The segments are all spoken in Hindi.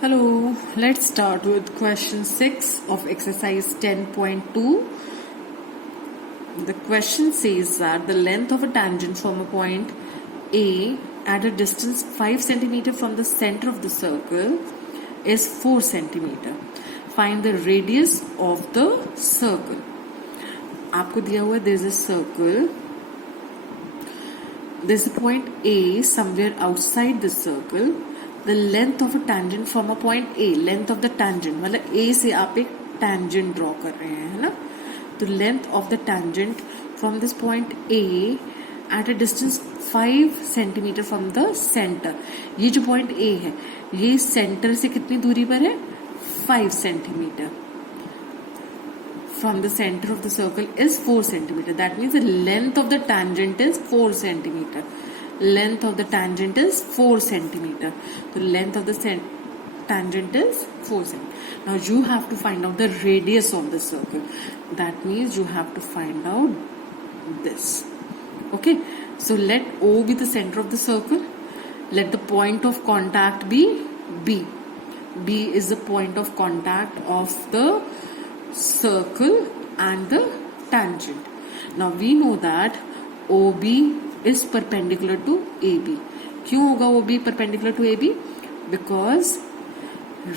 Hello, let's start with question 6 of exercise 10.2. The question says that the length of a tangent from a point A at a distance 5 cm from the center of the circle is 4 cm. Find the radius of the circle. आपको दिया हुआ there is a circle. There is a point A somewhere outside the circle. The length of a tangent from a point A, length of the tangent मतलब A से आप एक tangent draw कर रहे हैं, है ना? तो length of the tangent from this point A at a distance 5 centimeter from the center. ये जो point A है, ये center से कितनी दूरी पर है? 5 centimeter. From the center of the circle is 4 centimeter. That means the length of the tangent is 4 centimeter. Length of the tangent is 4 centimeter. The length of the tangent is 4 centimeter. Now you have to find out the radius of the circle. That means you have to find out this. Okay. So let O be the center of the circle. Let the point of contact be B. B is the point of contact of the circle and the tangent. Now we know that OB is perpendicular to AB. क्यों होगा OB perpendicular to AB? Because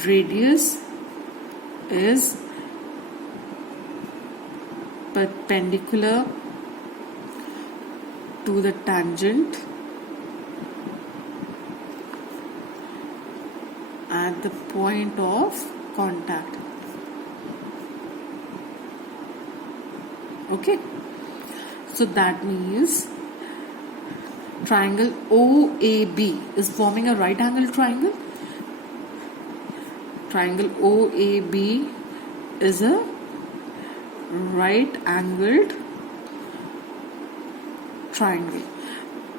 radius is perpendicular to the tangent at the point of contact. Okay, so that means triangle OAB is forming a right angle triangle. Triangle OAB is a right angled triangle.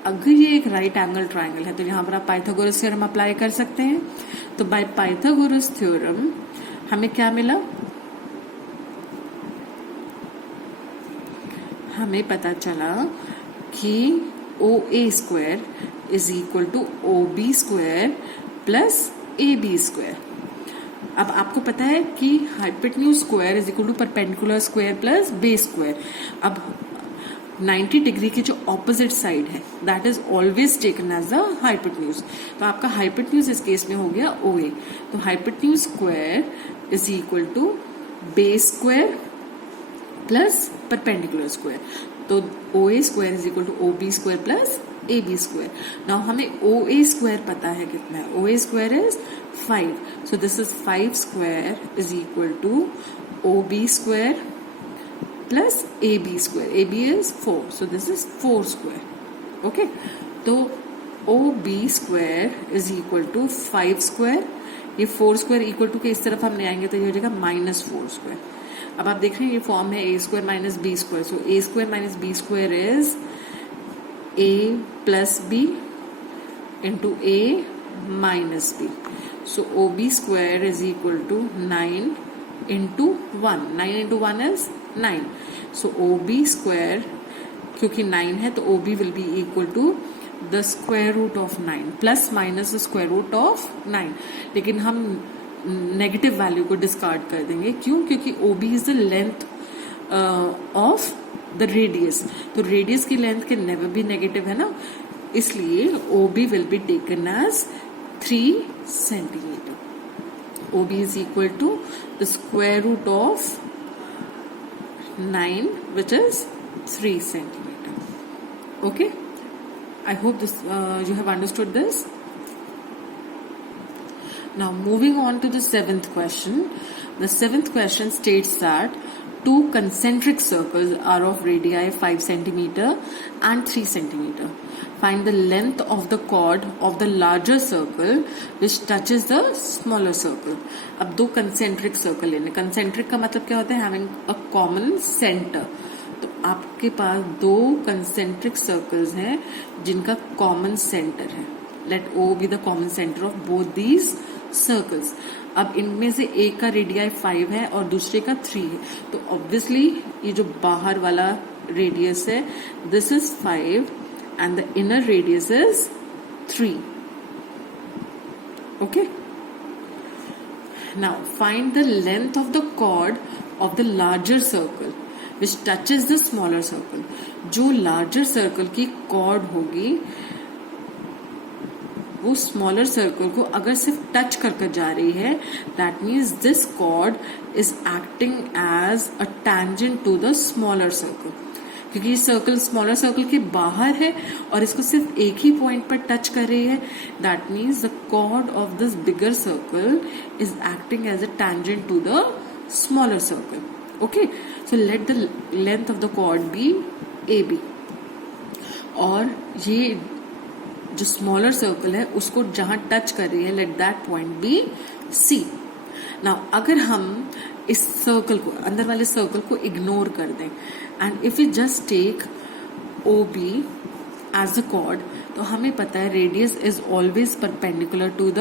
अगर ये एक राइट एंगल ट्राइंगल है तो यहाँ पर आप पाइथागोरस थ्योरम अप्लाई कर सकते हैं. तो बाय पाइथागोरस थ्योरम हमें क्या मिला? हमें पता चला कि OA square is equal to OB square plus AB square. अब आपको पता है कि hypotenuse square is equal to perpendicular square plus base square. अब 90 डिग्री की जो ऑपोजिट साइड है that is always taken as the hypotenuse. तो आपका हाइपोटेन्यूज इस केस में हो गया OA. तो hypotenuse square is equal to base square plus perpendicular square. तो OA square is equal to OB square plus AB square. Now हमें OA स्क्वायर पता है कितना है. OA square is 5. So this is 5 square is equal to OB square plus AB square. AB is 4. So this is 4 square. Okay, तो OB square is equal to 5 square. ये 4 स्क्वायर इक्वल टू के इस तरफ हम ले आएंगे तो ये हो जाएगा -4 स्क्वायर. अब आप देख रहे हैं ये फॉर्म है A square minus B square. So A square minus B square is A plus B into A minus B. So OB square is equal to 9 into 1. 9 into 1 is 9. So OB square क्योंकि 9 है तो OB will be equal to the square root of 9 plus minus the square root of 9. लेकिन हम नेगेटिव वैल्यू को डिस्कार्ड कर देंगे. क्यों? क्योंकि OB is the length of the radius. तो रेडियस की लेंथ के नेवर भी नेगेटिव है ना, इसलिए OB will be taken as 3 centimetre. OB is equal to the square root of 9 which is 3 centimeter. Okay, I hope this you have understood this. Now moving on to the 7th question. The 7th question states that two concentric circles are of radii 5 centimeter and 3 centimeter. Find the length of the chord of the larger circle which touches the smaller circle. अब दो concentric circle लेने. Concentric का मतलब क्या होता है? Having a common center. तो आपके पास दो concentric circles हैं जिनका common center है. Let O be the common center of both these circles. अब इनमें से एक का रेडियाई 5 है और दूसरे का 3 है. तो ऑब्वियसली ये जो बाहर वाला रेडियस है this is 5 and the inner radius is 3. Okay, Now find the length of the chord of the larger circle which touches the smaller circle. जो larger circle की chord होगी वो स्मॉलर सर्कल को अगर सिर्फ टच कर जा रही है, that means this chord is acting as a tangent to the smaller circle. क्योंकि ये सर्कल स्मॉलर सर्कल के बाहर है और इसको सिर्फ एक ही पॉइंट पर टच कर रही है, that means the chord of this bigger circle is acting as a tangent to the smaller circle. Okay, so let the length of the chord be A B. और ये जो स्मॉलर सर्कल है उसको जहां टच कर रही है, let that point be C. Now अगर हम इस सर्कल को, अंदर वाले सर्कल को इग्नोर कर दें and if you just take O B as the chord, तो हमें पता है radius is always perpendicular to the